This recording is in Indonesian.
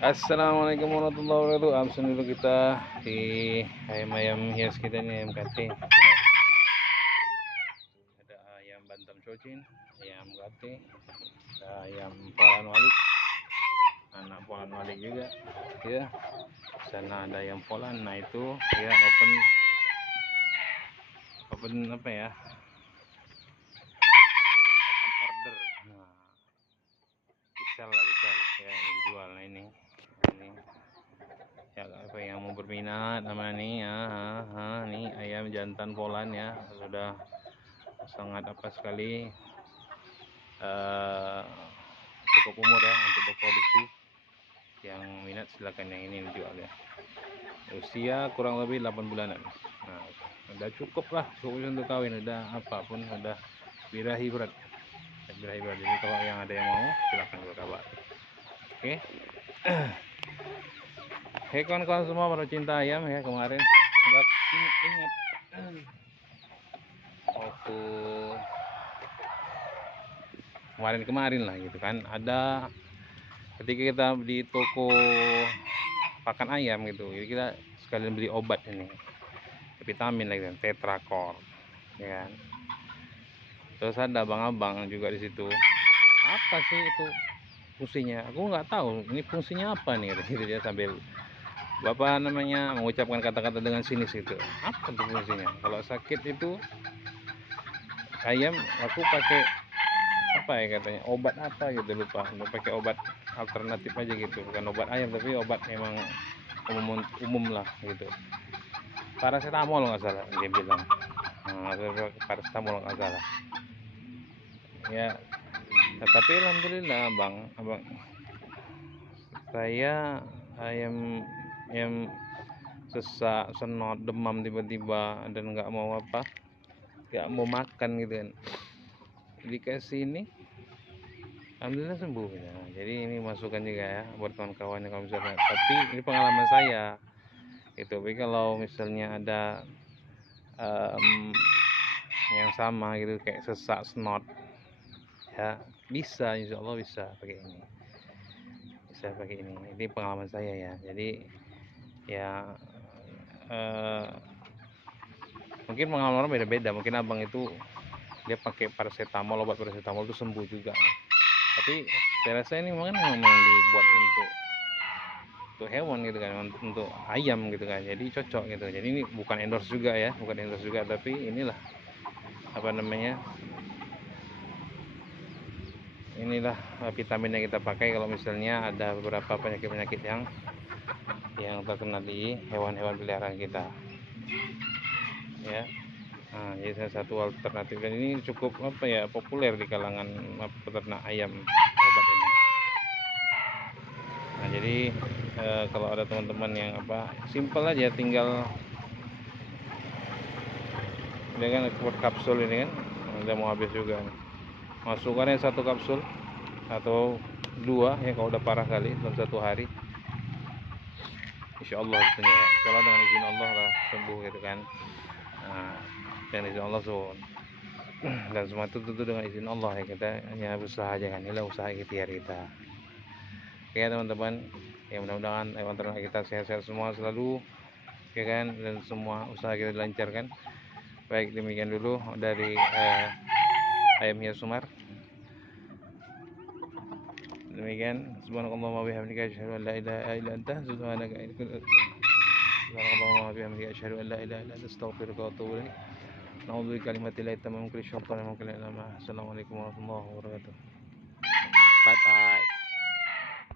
Assalamualaikum warahmatullahi wabarakatuh. Absen dulu kita di ayam-ayam hias kita ini, ayam kating. Ada ayam bantam cocin, ayam kating, ada ayam polan walik, anak polan walik juga. Ya, sana ada ayam polan. Nah itu ya open apa ya? Open order. Nah, bisa lah ya dijual. Nah ini ya apa yang mau berminat sama nih ya, nih ayam jantan polan ya, sudah sangat apa sekali, cukup umur ya untuk berproduksi. Yang minat silakan, yang ini dijual ya, usia kurang lebih 8 bulanan. Nah udah cukup untuk kawin, udah apapun, udah birahi berat. Jadi kalau yang ada yang mau silakan berkabar. Oke. Hei kawan-kawan semua para cinta ayam ya, kemarin nggak ingat waktu kemarin lah gitu kan, ada ketika kita di toko pakan ayam gitu, jadi kita sekalian beli obat ini, vitamin lagi kan, tetrakor ya kan. Terus ada abang-abang juga di situ, apa sih itu fungsinya, aku nggak tahu ini fungsinya apa nih gitu dia, sambil bapak namanya mengucapkan kata-kata dengan sinis gitu. Apa tuh fungsinya? Kalau sakit itu ayam aku pakai apa ya katanya, obat apa gitu, lupa pakai obat alternatif aja gitu, bukan obat ayam tapi obat memang umum lah gitu, paracetamol nggak salah dia bilang. Nah, paracetamol nggak salah ya. Tapi alhamdulillah abang saya ayam yang sesak, senot, demam tiba-tiba dan nggak mau makan gitu kan, dikasih ini alhamdulillah sembuh ya. Jadi ini masukan juga ya buat kawan-kawan yang kalau misalnya, tapi ini pengalaman saya gitu. Tapi kalau misalnya ada yang sama gitu kayak sesak, snot ya, bisa, insya Allah bisa pakai ini. Ini pengalaman saya ya. Jadi ya mungkin pengalaman orang beda-beda. Mungkin abang itu dia pakai paracetamol, obat paracetamol itu sembuh juga. Tapi saya rasa ini memang dibuat untuk hewan gitu kan, untuk ayam gitu kan, jadi cocok gitu. Jadi ini bukan endorse juga ya, tapi inilah apa namanya, inilah vitamin yang kita pakai kalau misalnya ada beberapa penyakit yang terkena di hewan-hewan peliharaan kita ya. Nah, jadi salah satu alternatif, dan ini cukup populer di kalangan peternak ayam, obat ini. Nah jadi kalau ada teman-teman yang simpel aja, tinggal ini kan kapsul ini kan udah mau habis juga nih. Masukkannya 1 kapsul atau 2 ya kalau udah parah kali dalam 1 hari, insya Allah tentunya ya, kalau dengan izin Allah lah sembuh gitu kan. Nah, dengan izin Allah dan semua itu tentu dengan izin Allah ya, kita hanya berusaha aja kan, inilah usaha ikhtiar kita. Oke teman-teman ya, mudah-mudahan hewan ternak kita sehat-sehat semua selalu ya kan, dan semua usaha kita dilancarkan. Baik, demikian dulu dari ayam hias Sumar. Demikian, subhanakallahumma wabihamdika asyhadu an la ilaha illa anta, subhanakallahumma wabihamdika asyhadu an la ilaha illa anta, astaghfiruka wa atubu ilaik. Na'udzu bikalimatillahi tammati min kulli syaitanir rajim. Assalamualaikum warahmatullahi wabarakatuh. Bye bye.